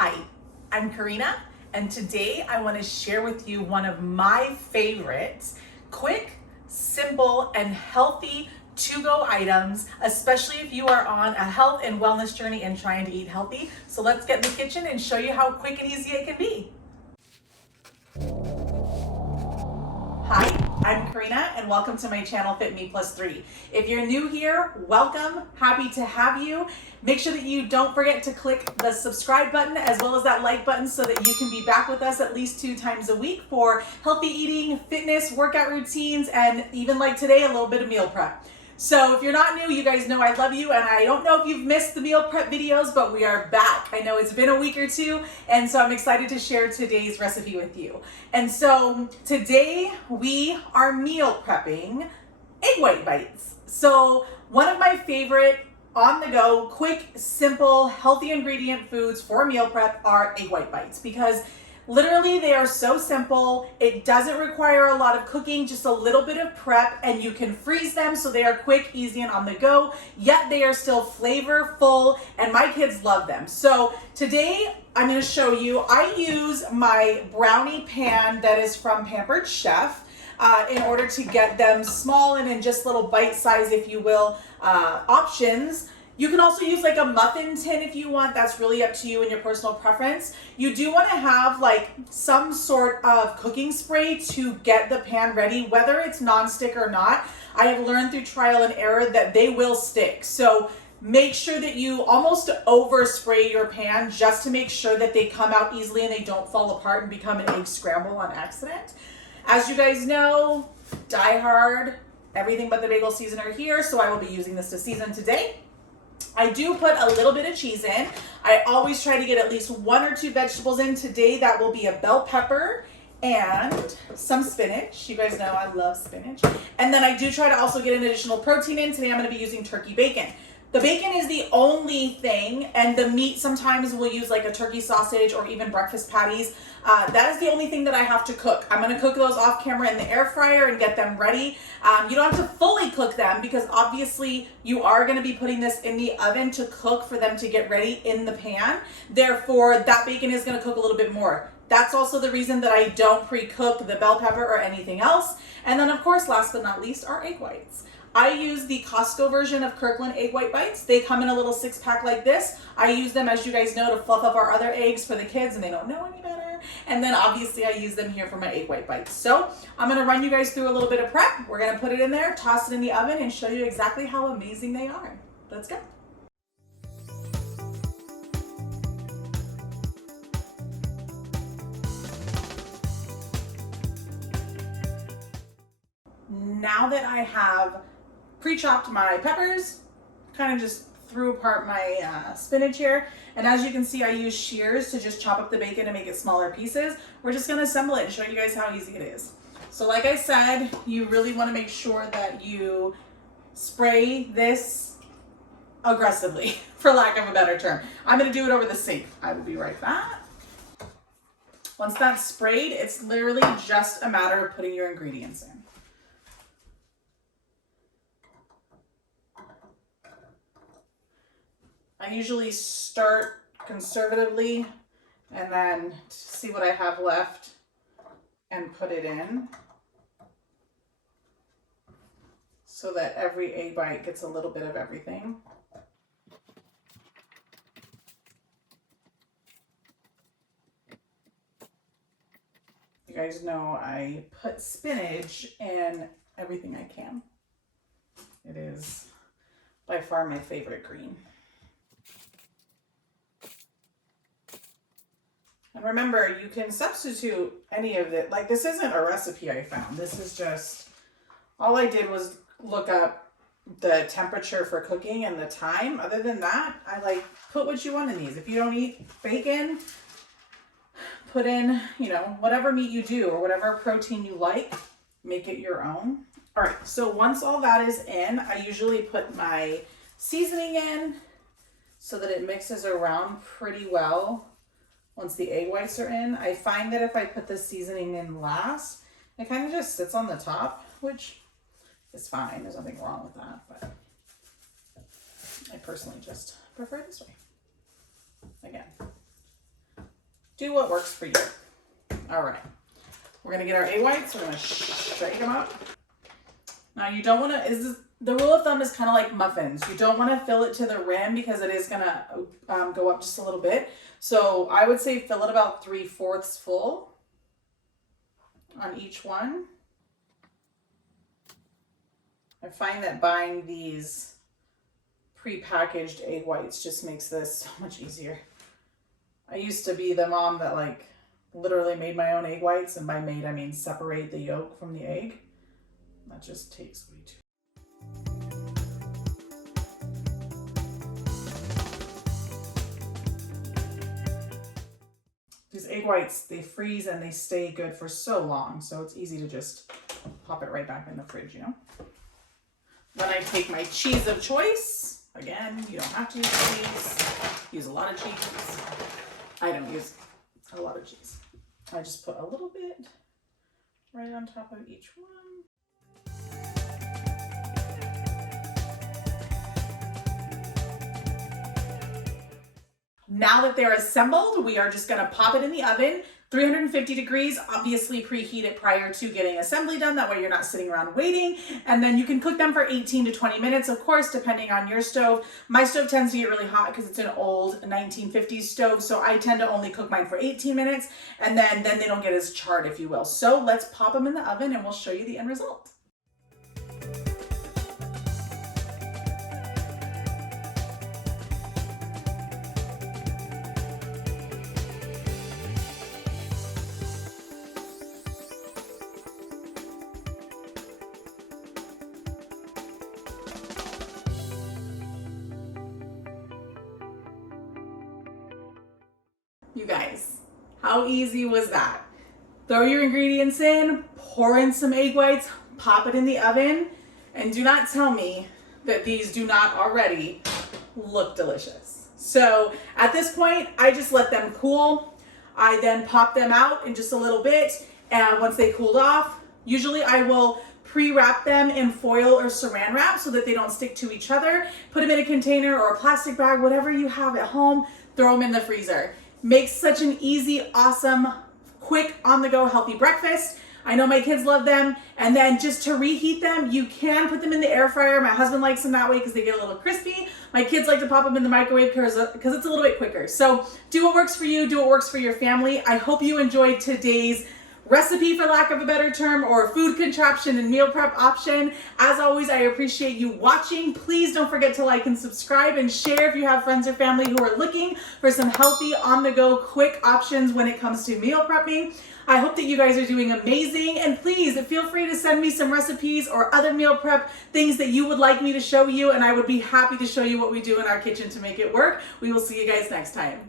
Hi, I'm Karina, and today I want to share with you one of my favorites, quick, simple, and healthy to-go items, especially if you are on a health and wellness journey and trying to eat healthy. So let's get in the kitchen and show you how quick and easy it can be. Hi, I'm Karina and welcome to my channel Fit Me Plus 3. If you're new here, welcome, happy to have you. Make sure that you don't forget to click the subscribe button as well as that like button so that you can be back with us at least 2 times a week for healthy eating, fitness, workout routines, and even like today, a little bit of meal prep. So if you're not new, you guys know I love you, and I don't know if you've missed the meal prep videos, but we are back. I know it's been a week or two, and so I'm excited to share today's recipe with you. And so today we are meal prepping egg white bites. So one of my favorite on the go, quick, simple, healthy ingredient foods for meal prep are egg white bites because literally, they are so simple. It doesn't require a lot of cooking, just a little bit of prep, and you can freeze them so they are quick, easy, and on the go, yet they are still flavorful, and my kids love them. So today, I'm gonna show you, I use my brownie pan that is from Pampered Chef in order to get them small and in just little bite size, if you will, options. You can also use like a muffin tin if you want. That's really up to you and your personal preference. You do want to have like some sort of cooking spray to get the pan ready, whether it's nonstick or not. I have learned through trial and error that they will stick. So make sure that you almost overspray your pan just to make sure that they come out easily and they don't fall apart and become an egg scramble on accident. As you guys know, Die Hard, everything but the bagel seasoner here, so I will be using this to season today. I do put a little bit of cheese in. I always try to get at least 1 or 2 vegetables in. Today that will be a bell pepper and some spinach. You guys know I love spinach. And then I do try to also get an additional protein in. Today I'm going to be using turkey bacon. The bacon is the only thing, and the meat sometimes we'll use like a turkey sausage or even breakfast patties. That is the only thing that I have to cook. I'm gonna cook those off camera in the air fryer and get them ready. You don't have to fully cook them because obviously you are gonna be putting this in the oven to cook for them to get ready in the pan. Therefore, that bacon is gonna cook a little bit more. That's also the reason that I don't pre-cook the bell pepper or anything else. And then of course, last but not least, are egg whites. I use the Costco version of Kirkland egg white bites. They come in a little 6-pack like this. I use them, as you guys know, to fluff up our other eggs for the kids and they don't know any better. And then obviously I use them here for my egg white bites. So I'm gonna run you guys through a little bit of prep. We're gonna put it in there, toss it in the oven, and show you exactly how amazing they are. Let's go. Now that I have pre-chopped my peppers, kind of just threw apart my spinach here, and as you can see I use shears to just chop up the bacon and make it smaller pieces. We're just going to assemble it and show you guys how easy it is. So like I said, you really want to make sure that you spray this aggressively, for lack of a better term. I'm going to do it over the sink. I will be right back. Once that's sprayed, it's literally just a matter of putting your ingredients in. I usually start conservatively and then see what I have left and put it in so that every egg bite gets a little bit of everything. You guys know I put spinach in everything I can. It is by far my favorite green. And remember, you can substitute any of it. Like, this isn't a recipe I found. This is just, all I did was look up the temperature for cooking and the time. Other than that, I like, put what you want in these. If you don't eat bacon, put in, you know, whatever meat you do or whatever protein you like, make it your own. All right, so once all that is in, I usually put my seasoning in so that it mixes around pretty well. Once the egg whites are in, I find that if I put the seasoning in last, it kind of just sits on the top, which is fine. There's nothing wrong with that, but I personally just prefer it this way. Again, Do what works for you. All right. We're going to get our egg whites. We're going to shake them up. Now you don't want to, the rule of thumb is kind of like muffins. You don't want to fill it to the rim because it is going to go up just a little bit. So I would say fill it about 3/4 full on each one. I find that buying these pre-packaged egg whites just makes this so much easier. I used to be the mom that like literally made my own egg whites, and by made I mean separate the yolk from the egg. That just takes way too. These egg whites, they freeze and they stay good for so long, so it's easy to just pop it right back in the fridge, you know? Then I take my cheese of choice. Again, you don't have to use cheese. Use a lot of cheese. I don't use a lot of cheese. I just put a little bit right on top of each one. Now that they're assembled, we are just gonna pop it in the oven, 350 degrees, obviously preheat it prior to getting assembly done. That way you're not sitting around waiting. And then you can cook them for 18 to 20 minutes, of course, depending on your stove. My stove tends to get really hot because it's an old 1950s stove. So I tend to only cook mine for 18 minutes and then they don't get as charred, if you will. So let's pop them in the oven and we'll show you the end result. You guys, how easy was that? Throw your ingredients in, pour in some egg whites, pop it in the oven, and do not tell me that these do not already look delicious. So at this point, I just let them cool. I then pop them out in just a little bit, and once they cooled off, usually I will pre-wrap them in foil or saran wrap so that they don't stick to each other. Put them in a container or a plastic bag, whatever you have at home, throw them in the freezer. Makes such an easy, awesome, quick, on-the-go, healthy breakfast. I know my kids love them. And then just to reheat them, you can put them in the air fryer. My husband likes them that way because they get a little crispy. My kids like to pop them in the microwave because it's a little bit quicker. So do what works for you, do what works for your family. I hope you enjoyed today's recipe, for lack of a better term, or food contraption and meal prep option. As always, I appreciate you watching. Please don't forget to like and subscribe and share if you have friends or family who are looking for some healthy, on-the-go, quick options when it comes to meal prepping. I hope that you guys are doing amazing, and please feel free to send me some recipes or other meal prep things that you would like me to show you, and I would be happy to show you what we do in our kitchen to make it work. We will see you guys next time.